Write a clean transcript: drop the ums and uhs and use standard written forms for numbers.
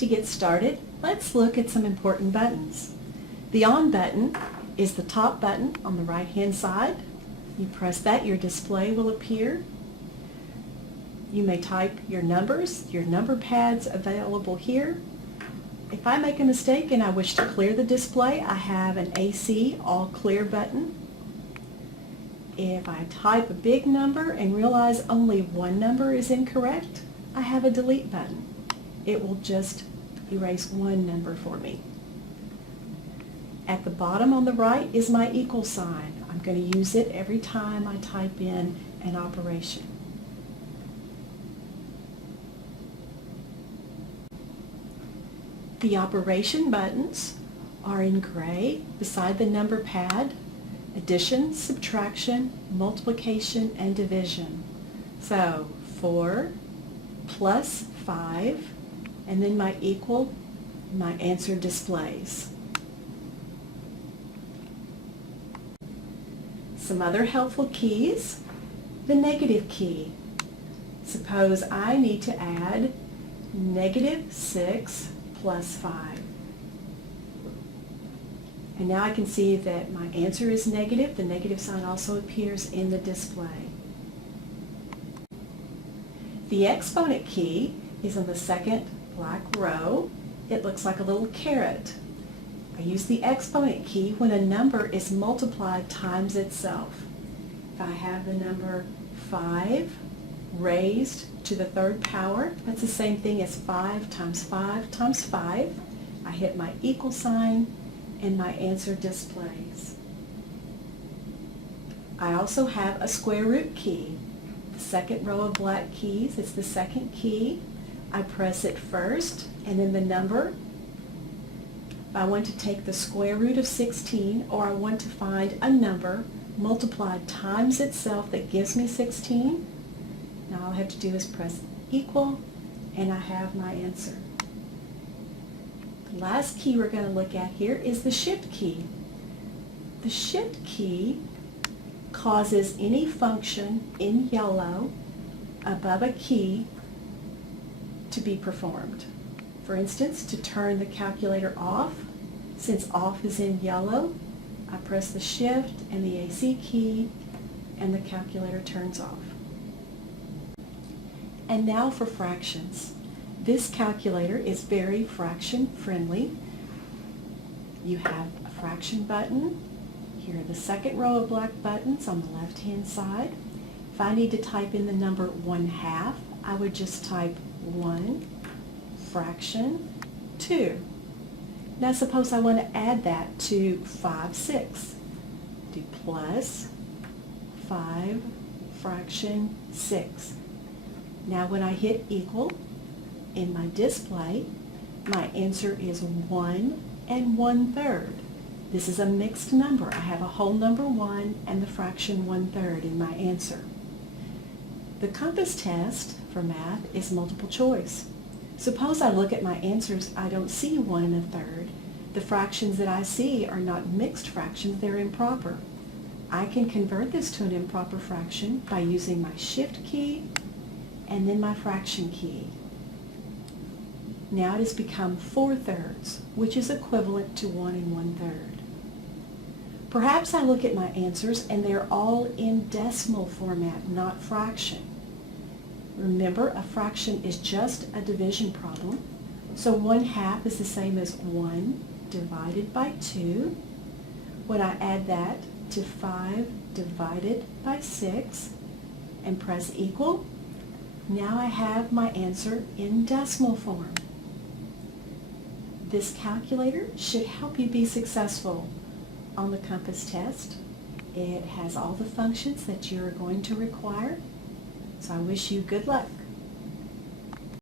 To get started, let's look at some important buttons. The On button is the top button on the right-hand side. You press that, your display will appear. You may type your numbers, your number pads available here. If I make a mistake and I wish to clear the display, I have an AC All Clear button. If I type a big number and realize only one number is incorrect, I have a Delete button. It will just erase one number for me. At the bottom on the right is my equal sign. I'm going to use it every time I type in an operation. The operation buttons are in gray beside the number pad: addition, subtraction, multiplication, and division. So 4 plus 5, and then my equal, my answer displays. Some other helpful keys. The negative key. Suppose I need to add -6 plus 5. And now I can see that my answer is negative. The negative sign also appears in the display. The exponent key is on the second black row. It looks like a little caret. I use the exponent key when a number is multiplied times itself. If I have the number 5 raised to the third power, that's the same thing as 5 times 5 times 5. I hit my equal sign and my answer displays. I also have a square root key. The second row of black keys, it's the second key. I press it first and then the number. If I want to take the square root of 16, or I want to find a number multiplied times itself that gives me 16, now all I have to do is press equal and I have my answer. The last key we're going to look at here is the shift key. The shift key causes any function in yellow above a key to be performed. For instance, to turn the calculator off, since off is in yellow, I press the shift and the AC key and the calculator turns off. And now for fractions. This calculator is very fraction friendly. You have a fraction button. Here are the second row of black buttons on the left hand side. If I need to type in the number 1/2, I would just type 1 fraction 2. Now suppose I want to add that to 5/6. Do plus 5 fraction 6. Now when I hit equal in my display, my answer is 1 1/3. This is a mixed number. I have a whole number 1 and the fraction 1/3 in my answer. The compass test for math is multiple choice. Suppose I look at my answers, I don't see 1 1/3. The fractions that I see are not mixed fractions, they're improper. I can convert this to an improper fraction by using my shift key and then my fraction key. Now it has become 4/3, which is equivalent to 1 1/3. Perhaps I look at my answers and they're all in decimal format, not fraction. Remember, a fraction is just a division problem, so 1/2 is the same as 1 divided by 2. When I add that to 5 divided by 6 and press equal, now I have my answer in decimal form. This calculator should help you be successful on the compass test. It has all the functions that you're going to require. So I wish you good luck.